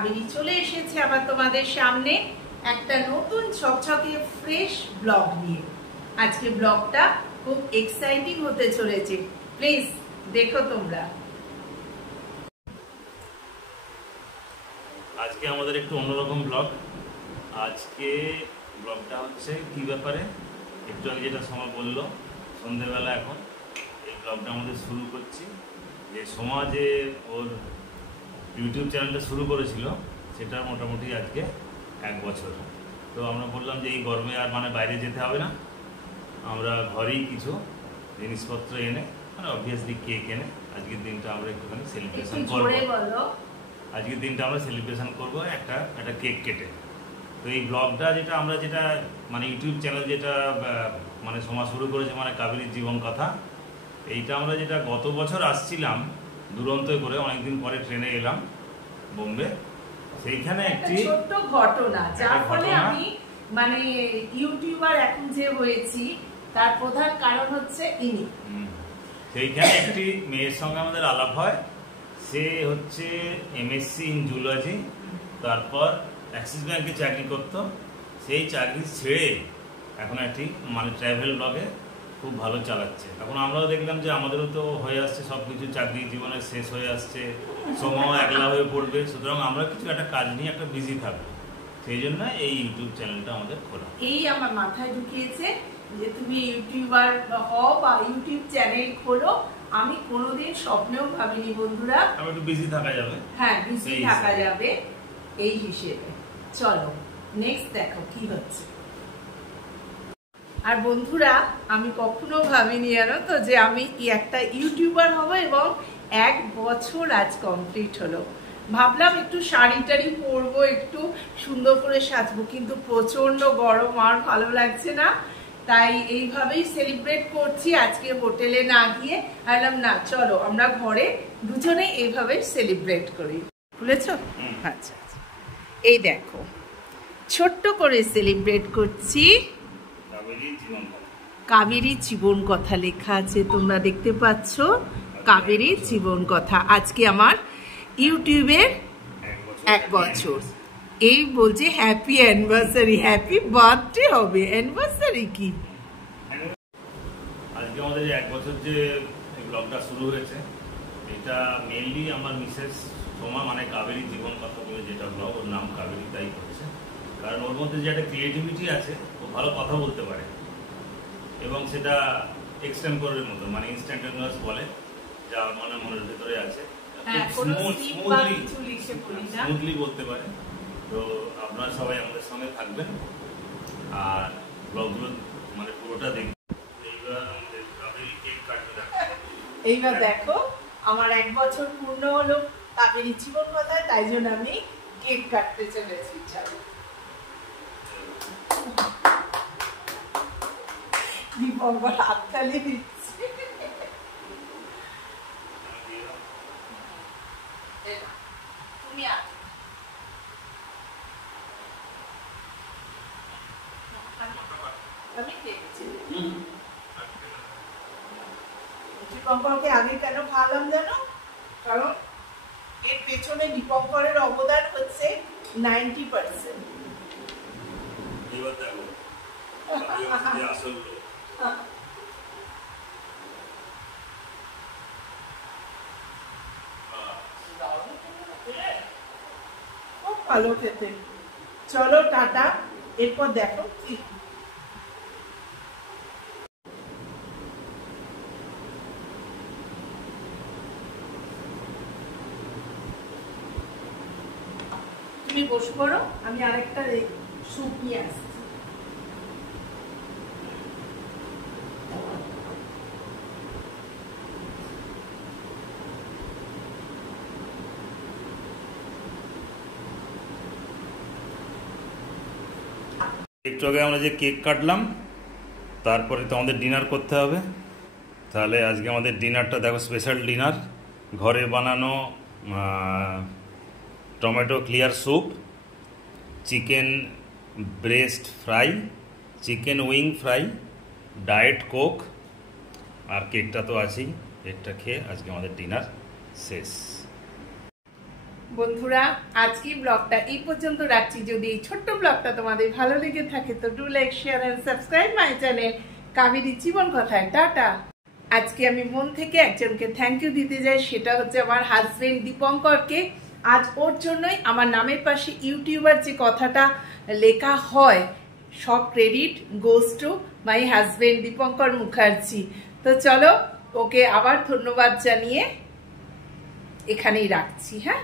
কাবেরী চলে এসেছে আবার তোমাদের সামনে একটা নতুন ঝকঝকে ফ্রেশ ব্লগ নিয়ে। আজকে ব্লগটা খুব এক্সাইটিং হতে চলেছে, প্লিজ দেখো তোমরা। আজকে আমাদের একটু অন্যরকম ব্লগ। আজকে ব্লগটা হচ্ছে কি ব্যাপারে, একটু আগে যেটা সময় বললো সন্ধ্যেবেলা, এখন এই ব্লগটা আমাদের শুরু করছি। যে সমাজে ওর ইউটিউব চ্যানেলটা শুরু করেছিল সেটা মোটামুটি আজকে 1 বছর। তো আমরা বললাম যে এই গরমে আর বাইরে যেতে হবে না, আমরা ঘরেই কিছু জিনিসপত্র এনে অবভিয়াসলি কেক এনে আজকের দিনটা আমরা একটুখানি সেলিব্রেশন করবো। আজকের দিনটা আমরা সেলিব্রেশন করবো একটা কেক কেটে। তো এই ব্লগটা যেটা আমরা ইউটিউব চ্যানেল যেটা সমাজ শুরু করেছে কাবেরীর জীবন কথা, এইটা আমরা যেটা গত বছর আসছিলাম দুরন্ত করে, অনেকদিন পরে ট্রেনে এলাম বোম্বে। সেইখানে একটি ছোট্ট ঘটনা, যার ফলে আমি ইউটিউবার এখন যে হয়েছি তার প্রধান কারণ হচ্ছে ইনি। সেইখানে একটি মেয়ের সঙ্গে আমাদের আলাপ হয়। সে হচ্ছে এমএসসি ইন জুলজি, তারপর অ্যাক্সিস ব্যাংকে চাকরি করত। সেই চাকরি ছেড়ে এখন একটি ট্রাভেল ব্লগে খুব ভালো চালাচ্ছে। তখন আমরাও দেখলাম যে আমাদেরও তো হয়ে আসছে সব কিছু, চাকরি জীবনে শেষ হয়ে আসছে, সময় একলা হয়ে পড়বে, সুতরাং আমরা কিছু একটা কাজ নিয়ে একটা বিজি থাকবো। সেই জন্য এই ইউটিউব চ্যানেলটা আমাদের খোলা। এই আমার মাথায় ঢুকিয়েছে যে তুমি ইউটিউবার হও বা ইউটিউব চ্যানেল খোলো। আমি কোনোদিন স্বপ্নেও ভাবিনি বন্ধুরা, একটু বিজি থাকা যাবে। হ্যাঁ, বিজি থাকা যাবে এই হিসেবে। চলো নেক্সট দেখো কি হচ্ছে। আর বন্ধুরা, আমি কখনো ভাবিনি জানো তো যে আমি একটা ইউটিউবার হব, এবং 1 বছর আজ কমপ্লিট হলো। ভাবলাম একটু শাড়ি টাড়ি পরবো, একটু সুন্দর করে সাজবো, কিন্তু প্রচন্ড গরম, আর ভালো লাগছে না। তাই এইভাবেই সেলিব্রেট করছি আজকে, হোটেলে না গিয়ে। ভাবলাম না, চলো আমরা ঘরে দুজনে এইভাবে সেলিব্রেট করি। বুঝেছো? আচ্ছা, এই দেখো ছোট্ট করে সেলিব্রেট করছি। কাবেরী জীবন কথা লেখা আছে, তোমরা দেখতে পাচ্ছ, কাবেরী জীবন কথা। আজকে আমার ইউটিউবের 1 বছর। এই বলছে হ্যাপি অ্যানিভার্সারি, হ্যাপি বার্থডে হবে, অ্যানিভার্সারি কি? আজকে আমাদের 1 বছর যে ব্লগটা শুরু হয়েছে, এটা মেইনলি আমার মিসেস সোমা কাবেরী জীবন কথা বলে যেটা ব্লগ, ওর নাম কাবেরী তাই করছে। কারণ ওর মধ্যে যে একটা ক্রিয়েটিভিটি আছে, ও ভালো কথা বলতে পারে, এবং সেটা এক্সটেম্পোরারি মতো, ইনস্ট্যান্টানিয়াস বলে, যা মনের ভেতরে আছে স্মুথলি বলতে পারে। তো আপনারা সবাই আমাদের সঙ্গে থাকবেন আর ব্লগগুলো পুরোটা দেখবেন। এইবার দেখো আমার 1 বছর পূর্ণ হলো কাবেরী জীবন কথায়, তাই জন্য আমি কেক কাটতে চলেছি। চলো দীপঙ্কর হাততালি দিচ্ছে। তুমি আমি দেখছি দীপঙ্করকে আগে কেন খাওয়ালাম জানো? কারণ এর পেছনে দীপঙ্করের অবদান হচ্ছে 90%। খুব ভালো খেতে। চলো টাটা, এরপর দেখো কি। তুমি বসে পড়ো, আমি আরেকটা স্যুপ নিয়ে আসছি। একটু আগে আমরা যে কেক কাটলাম, তারপরে তো আমাদের ডিনার করতে হবে। তাহলে আজকে আমাদের ডিনারটা দেখো, স্পেশাল ডিনার। ঘরে বানানো tomato clear soup, chicken breast fry, chicken wing fry, Diet Coke, আর কেকটা তো আছেই। কেকটা খেয়ে আজকে আমাদের ডিনার শেষ। বন্ধুরা আজকে ব্লগটা এই পর্যন্ত রাখছি। যদি এই ছোট্ট ব্লগটা তোমাদের ভালো লেগে থাকে তো do like share and subscribe my channel Kaberi Jibon কথায়। টাটা। আজকে আমি মন থেকে একজনকে থ্যাংক ইউ দিতে যাই, সেটা হচ্ছে আমার হাজবেন্ড দীপঙ্করকে। আজ ওর জন্যই আমার নামের পাশে ইউটিউবার যে কথাটা লেখা হয়, সব credit goes to my husband Dipankar Mukherjee. তো চলো ওকে আবার ধন্যবাদ জানিয়ে এখানেই রাখছি। হ্যাঁ।